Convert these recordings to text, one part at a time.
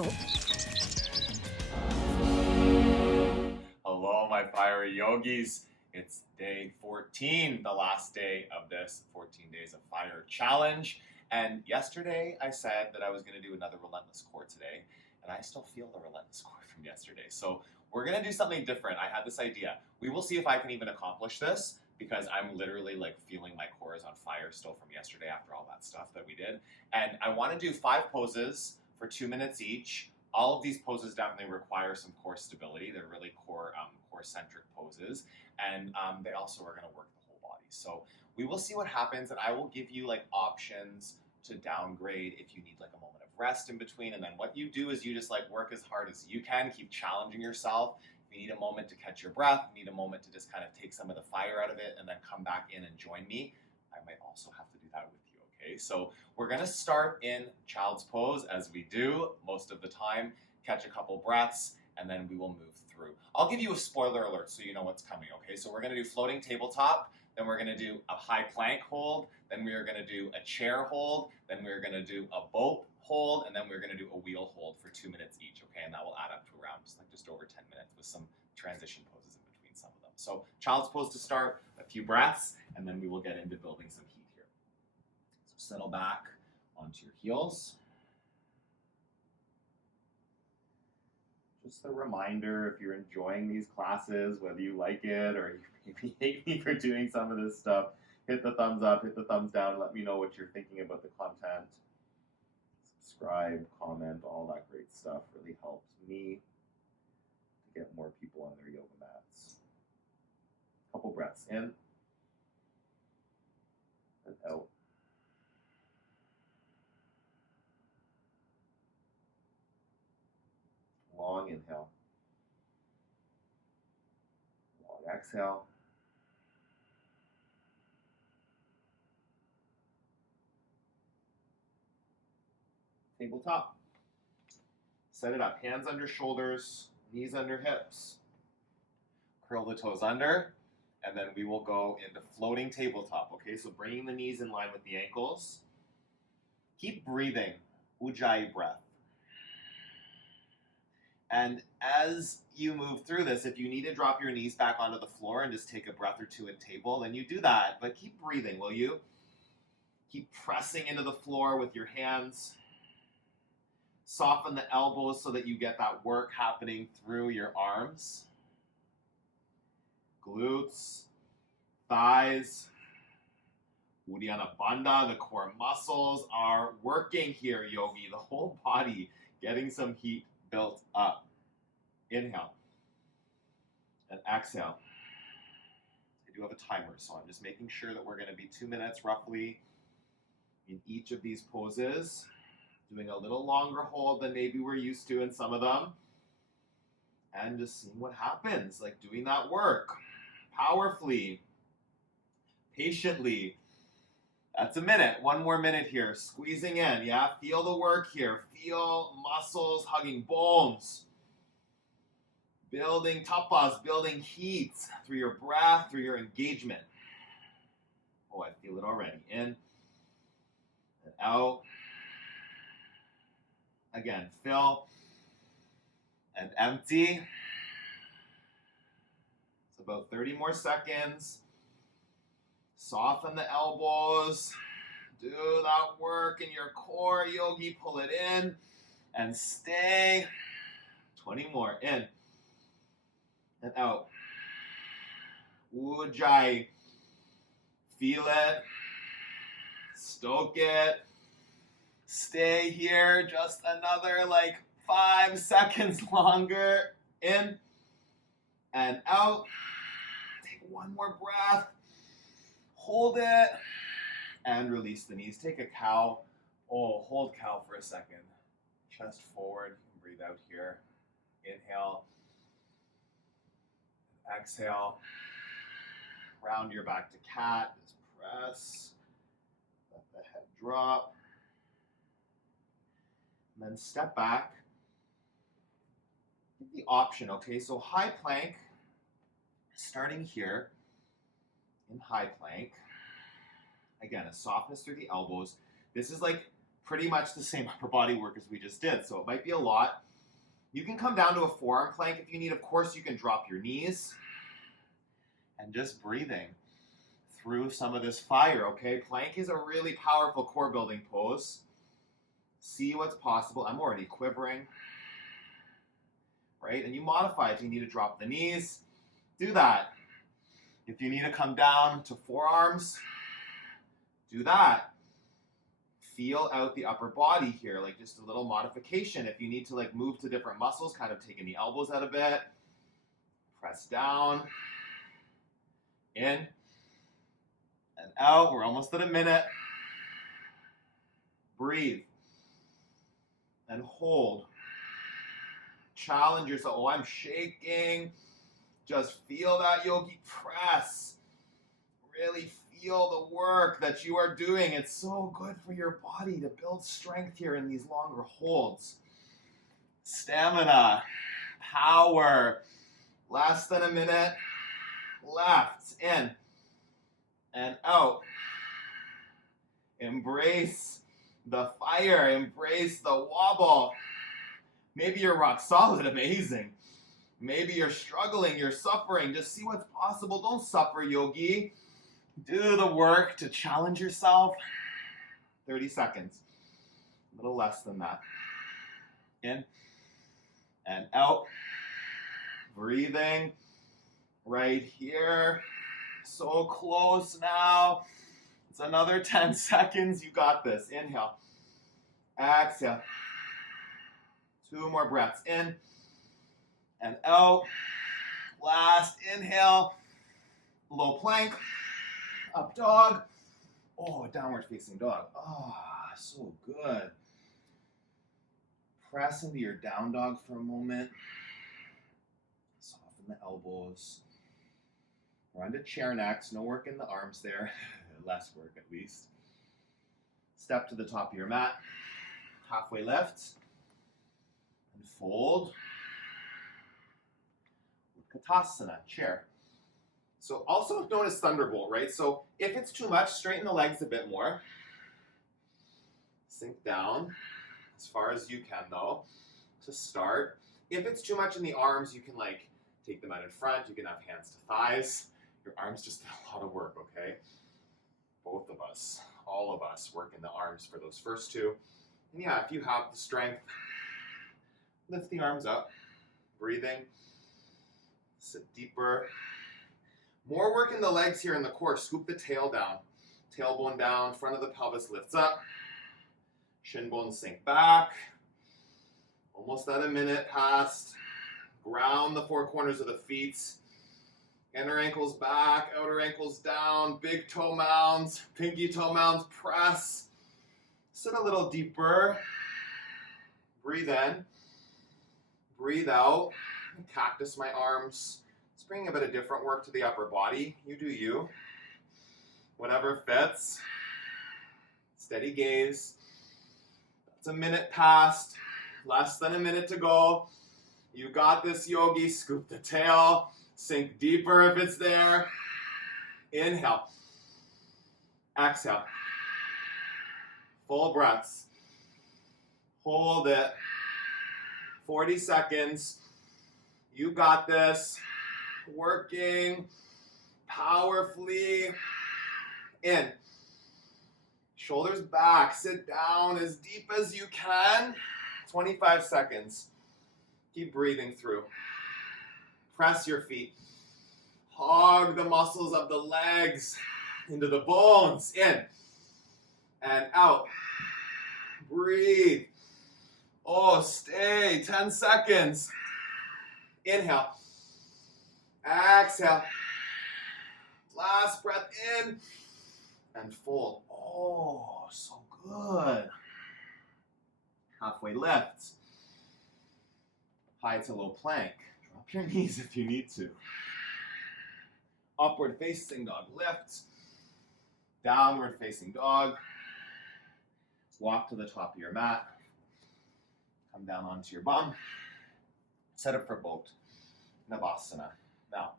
Untitled. Hello, my fiery yogis. It's day 14, the last day of this 14 Days of Fire challenge. And yesterday I said that I was going to do another relentless core today, and I still feel the relentless core from yesterday. So we're going to do something different. I had this idea. We will see if I can even accomplish this, because I'm literally like feeling my core is on fire still from yesterday after all that stuff that we did. And I want to do 5 poses for 2 minutes each. All of these poses definitely require some core stability. They're really core-centric poses, and they also are going to work the whole body. So we will see what happens, and I will give you like options to downgrade if you need like a moment of rest in between. And then what you do is you just like work as hard as you can, keep challenging yourself. If you need a moment to catch your breath, you need a moment to just kind of take some of the fire out of it, and then come back in and join me. I might also have to do that with you. Okay, so we're going to start in child's pose as we do most of the time, catch a couple breaths, and then we will move through. I'll give you a spoiler alert so you know what's coming, okay? So we're going to do floating tabletop, then we're going to do a high plank hold, then we are going to do a chair hold, then we're going to do a boat hold, and then we're going to do a wheel hold for 2 minutes each, okay? And that will add up to around just over 10 minutes with some transition poses in between some of them. So child's pose to start, a few breaths, and then we will get into building some heat here. So settle back onto your heels. Just a reminder, if you're enjoying these classes, whether you like it or you maybe hate me for doing some of this stuff, hit the thumbs up, hit the thumbs down, let me know what you're thinking about the content. Subscribe, comment, all that great stuff really helps me to get more people on their yoga mats. Couple breaths in and out. Long inhale. Long exhale. Tabletop. Set it up. Hands under shoulders, knees under hips. Curl the toes under, and then we will go into floating tabletop. Okay, so bringing the knees in line with the ankles. Keep breathing. Ujjayi breath. And as you move through this, if you need to drop your knees back onto the floor and just take a breath or two at table, then you do that. But keep breathing, will you? Keep pressing into the floor with your hands. Soften the elbows so that you get that work happening through your arms. Glutes, thighs, Uddiyana Bandha, the core muscles are working here, yogi. The whole body getting some heat built up. Inhale and exhale. I do have a timer, so I'm just making sure that we're going to be 2 minutes roughly in each of these poses. Doing a little longer hold than maybe we're used to in some of them. And just seeing what happens, like doing that work powerfully, patiently. That's a minute. 1 more minute here. Squeezing in. Yeah, feel the work here. Feel muscles hugging bones. Building tapas, building heat through your breath, through your engagement. Oh, I feel it already. In and out. Again, fill and empty. It's about 30 more seconds. Soften the elbows. Do that work in your core, yogi. Pull it in and stay. 20 more. In and out. Ujjayi. Feel it. Stoke it. Stay here just another like 5 seconds longer. In and out. Take 1 more breath. Hold it and release the knees. Take a cow. Oh, hold cow for a second. Chest forward. Breathe out here. Inhale. Exhale. Round your back to cat. Just press. Let the head drop. And then step back. Give the option, okay? So high plank, starting here in high plank. Again, a softness through the elbows. This is like pretty much the same upper body work as we just did, so it might be a lot. You can come down to a forearm plank if you need. Of course, you can drop your knees and just breathing through some of this fire, okay? Plank is a really powerful core building pose. See what's possible. I'm already quivering, right? And you modify if you need to drop the knees, do that. If you need to come down to forearms, do that. Feel out the upper body here, like just a little modification. If you need to like move to different muscles, kind of taking the elbows out a bit, press down, in, and out. We're almost at a minute. Breathe. And hold. Challenge yourself. Oh, I'm shaking. Just feel that yogi press. Really feel the work that you are doing. It's so good for your body to build strength here in these longer holds. Stamina, power. Less than a minute left. In and out. Embrace the fire. Embrace the wobble. Maybe you're rock solid. Amazing. Maybe you're struggling. You're suffering. Just see what's possible. Don't suffer, yogi. Do the work to challenge yourself. 30 seconds. A little less than that. In and out. Breathing. Right here. So close now. It's another 10 seconds. You got this. Inhale. Exhale. 2 more breaths. In and out. Last inhale. Low plank. Up dog. Oh, downward facing dog. Oh, so good. Press into your down dog for a moment. Soften the elbows. We're on to chair next. No work in the arms there. Less work at least. Step to the top of your mat. Halfway lift. And fold. Utkatasana, chair. So also known as thunderbolt, right? So if it's too much, straighten the legs a bit more. Sink down as far as you can though to start. If it's too much in the arms, you can like take them out in front. You can have hands to thighs. Your arms just did a lot of work, okay? Both of us, all of us work in the arms for those first two. And yeah, if you have the strength, lift the arms up, breathing, sit deeper. More work in the legs here in the core. Scoop the tail down. Tailbone down, front of the pelvis lifts up. Shin bones sink back. Almost at a minute past. Ground the 4 corners of the feet. Inner ankles back, outer ankles down. Big toe mounds, pinky toe mounds, press. Sit a little deeper. Breathe in. Breathe out. Cactus my arms. Let's bring a bit of different work to the upper body. You do you. Whatever fits. Steady gaze. That's a minute past. Less than a minute to go. You got this, yogi. Scoop the tail. Sink deeper if it's there. Inhale. Exhale. Full breaths. Hold it. 40 seconds. You got this. Working powerfully. In. Shoulders back. Sit down as deep as you can. 25 seconds. Keep breathing through. Press your feet. Hug the muscles of the legs into the bones. In and out. Breathe. Oh, stay. 10 seconds. Inhale. Exhale. Last breath in and fold. Oh, so good. Halfway lift. High to low plank. Drop your knees if you need to. Upward facing dog, lift. Downward facing dog. Walk to the top of your mat. Come down onto your bum. Set up for boat. Navasana. Now,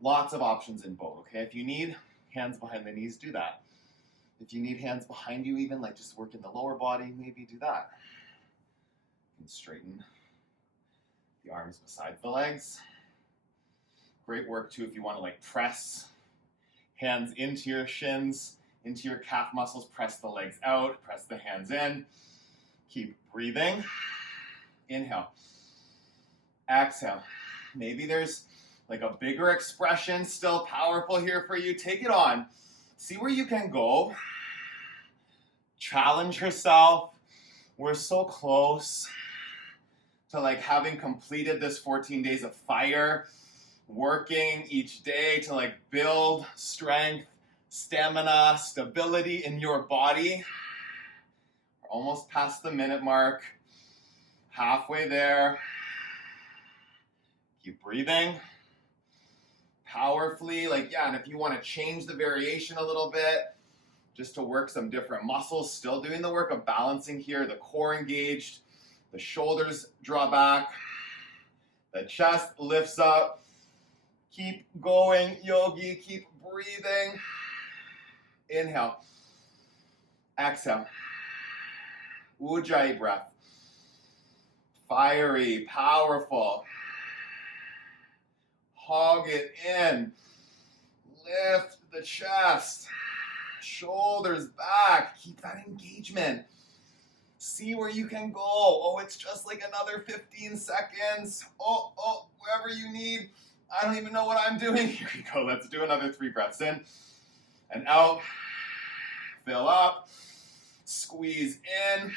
lots of options in boat, okay? If you need hands behind the knees, do that. If you need hands behind you even, like just work in the lower body, maybe do that. You can straighten the arms beside the legs. Great work too if you want to like press hands into your shins, into your calf muscles, press the legs out, press the hands in. Keep breathing. Inhale. Exhale. Maybe there's like a bigger expression still powerful here for you. Take it on. See where you can go. Challenge yourself. We're so close to like having completed this 14 days of fire, working each day to like build strength, stamina, stability in your body. We're almost past the minute mark. Halfway there. Keep breathing. Powerfully, and if you want to change the variation a little bit, just to work some different muscles, still doing the work of balancing here, the core engaged, the shoulders draw back, the chest lifts up. Keep going, yogi, keep breathing. Inhale. Exhale. Ujjayi breath. Fiery, powerful. Hog it in. Lift the chest. Shoulders back. Keep that engagement. See where you can go. Oh, it's just like another 15 seconds. Oh, wherever you need. I don't even know what I'm doing. Here we go. Let's do another 3 breaths in and out. Fill up. Squeeze in.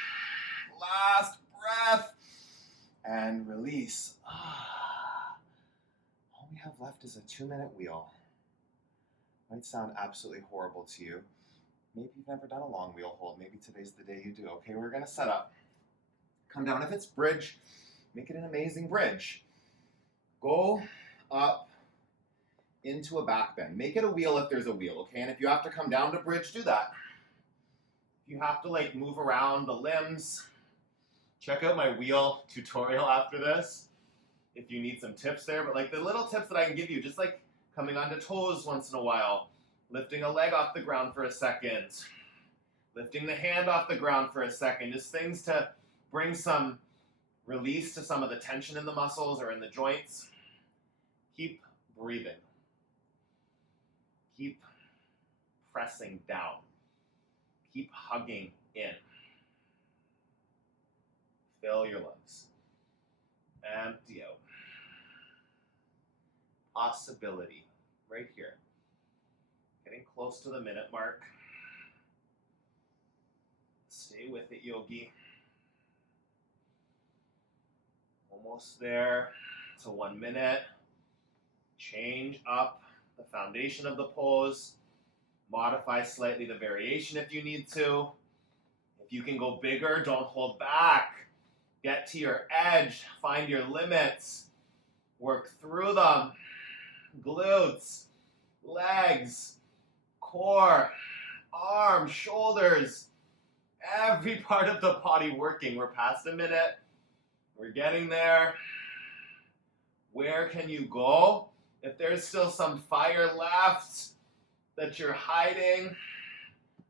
Last breath. And release. All we have left is a 2-minute wheel. Might sound absolutely horrible to you. Maybe you've never done a long wheel hold. Maybe today's the day you do. Okay, we're going to set up. Come down. If it's bridge, make it an amazing bridge. Go up into a back bend. Make it a wheel if there's a wheel, okay? And if you have to come down to bridge, do that. If you have to move around the limbs, check out my wheel tutorial after this if you need some tips there. But the little tips that I can give you, just coming onto toes once in a while, lifting a leg off the ground for a second, lifting the hand off the ground for a second, just things to bring some release to some of the tension in the muscles or in the joints. Keep breathing. Keep pressing down. Keep hugging in. Fill your lungs. Empty out. Possibility. Right here. Getting close to the minute mark. Stay with it, yogi. Almost there to 1 minute. Change up the foundation of the pose. Modify slightly the variation if you need to. If you can go bigger, don't hold back. Get to your edge. Find your limits. Work through them. Glutes, legs, core, arms, shoulders. Every part of the body working. We're past a minute. We're getting there. Where can you go? If there's still some fire left that you're hiding,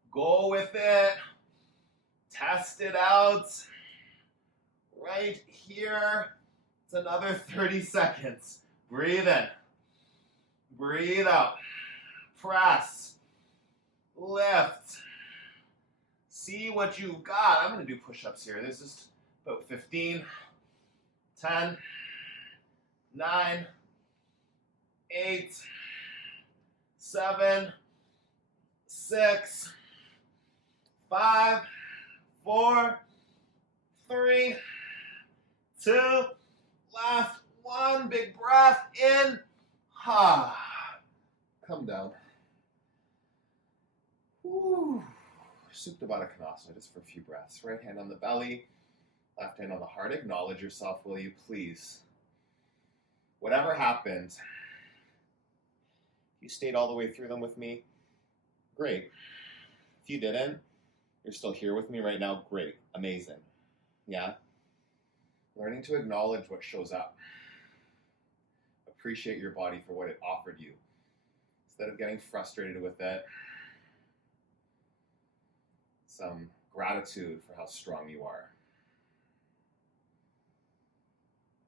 go with it. Test it out. Right here. It's another 30 seconds. Breathe in. Breathe out. Press. Lift. See what you've got. I'm going to do push-ups here. There's just about 15, 10, 9, 8, 7, 6, 5, 4, 3, 2, last one. Big breath in. Come down. Whew. Supta Baddha Konasana, just for a few breaths. Right hand on the belly, left hand on the heart. Acknowledge yourself, will you please? Whatever happened, you stayed all the way through them with me, great. If you didn't, you're still here with me right now, great, amazing. Yeah? Learning to acknowledge what shows up. Appreciate your body for what it offered you. Instead of getting frustrated with it, some gratitude for how strong you are.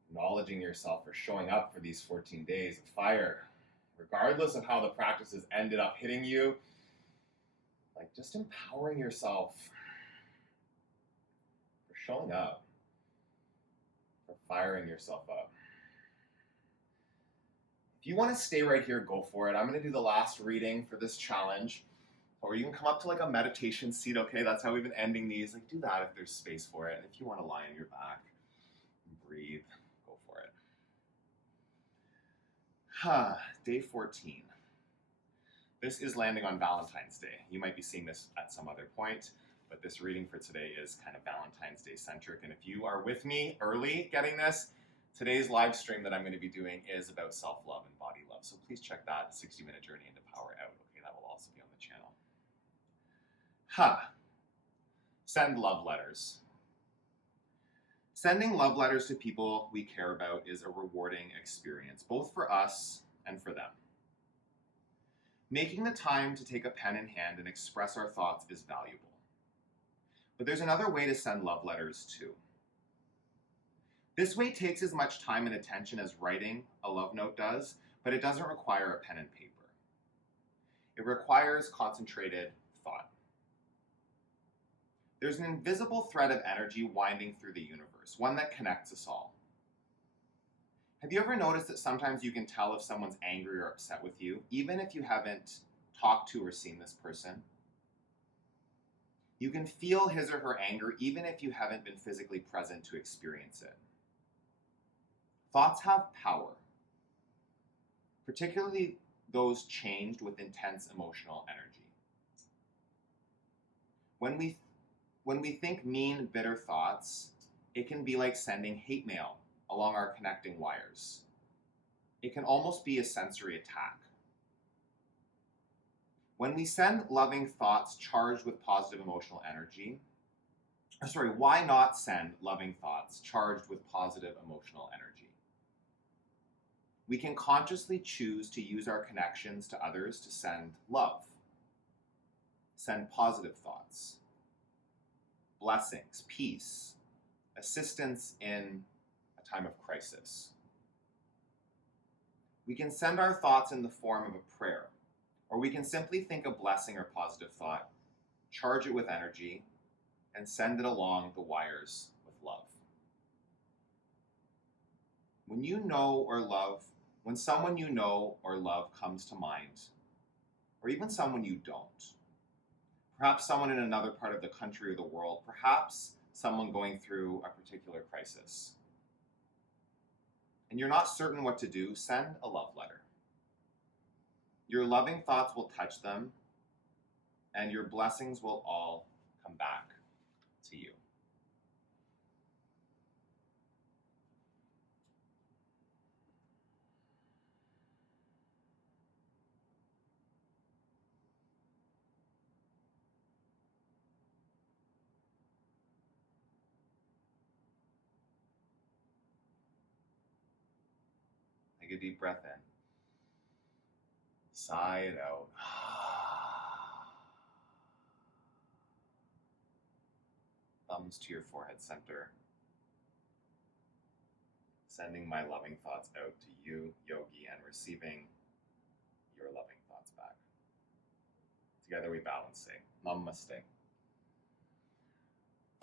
Acknowledging yourself for showing up for these 14 days of fire, regardless of how the practices ended up hitting you. Like just empowering yourself for showing up, for firing yourself up. If you want to stay right here, go for it. I'm going to do the last reading for this challenge. Or you can come up to like a meditation seat, okay? That's how we've been ending these. Like do that if there's space for it. If you want to lie on your back, breathe, go for it. Day 14. This is landing on Valentine's Day. You might be seeing this at some other point, but this reading for today is kind of Valentine's Day centric. And if you are with me early getting this, today's live stream that I'm going to be doing is about self-love and body love. So please check that 60-minute journey into power out. Okay, that will also be on the channel. Send love letters. Sending love letters to people we care about is a rewarding experience, both for us and for them. Making the time to take a pen in hand and express our thoughts is valuable. But there's another way to send love letters too. This way takes as much time and attention as writing a love note does, but it doesn't require a pen and paper. It requires concentrated thought. There's an invisible thread of energy winding through the universe, one that connects us all. Have you ever noticed that sometimes you can tell if someone's angry or upset with you, even if you haven't talked to or seen this person? You can feel his or her anger even if you haven't been physically present to experience it. Thoughts have power, particularly those changed with intense emotional energy. When we think mean, bitter thoughts, it can be like sending hate mail along our connecting wires. It can almost be a sensory attack. When we send loving thoughts charged with positive emotional energy, why not send loving thoughts charged with positive emotional energy? We can consciously choose to use our connections to others to send love, send positive thoughts, blessings, peace, assistance in a time of crisis. We can send our thoughts in the form of a prayer, or we can simply think a blessing or positive thought, charge it with energy, and send it along the wires with love. When someone you know or love comes to mind, or even someone you don't, perhaps someone in another part of the country or the world, perhaps someone going through a particular crisis, and you're not certain what to do, send a love letter. Your loving thoughts will touch them, and your blessings will all come back to you. Take a deep breath in. Sigh it out. Thumbs to your forehead center. Sending my loving thoughts out to you, yogi, and receiving your loving thoughts back. Together we balance. Namaste.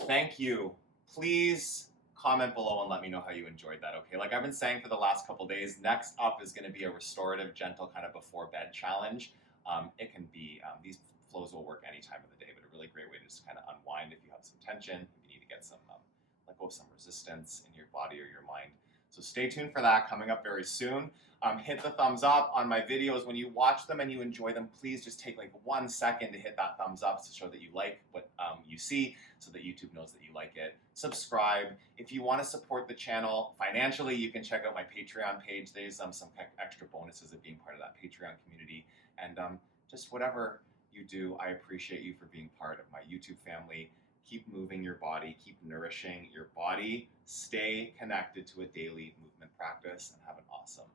Thank you. Please comment below and let me know how you enjoyed that, okay? Like I've been saying for the last couple days, next up is going to be a restorative, gentle kind of before bed challenge. It can be, these flows will work any time of the day, but a really great way to just kind of unwind if you have some tension, if you need to get some, let go of some resistance in your body or your mind. So stay tuned for that, coming up very soon. Hit the thumbs up on my videos. When you watch them and you enjoy them, please just take like 1 second to hit that thumbs up to show that you like what you see, so that YouTube knows that you like it. Subscribe. If you want to support the channel financially, you can check out my Patreon page. There's some extra bonuses of being part of that Patreon community. And just whatever you do, I appreciate you for being part of my YouTube family. Keep moving your body, keep nourishing your body, stay connected to a daily movement practice, and have an awesome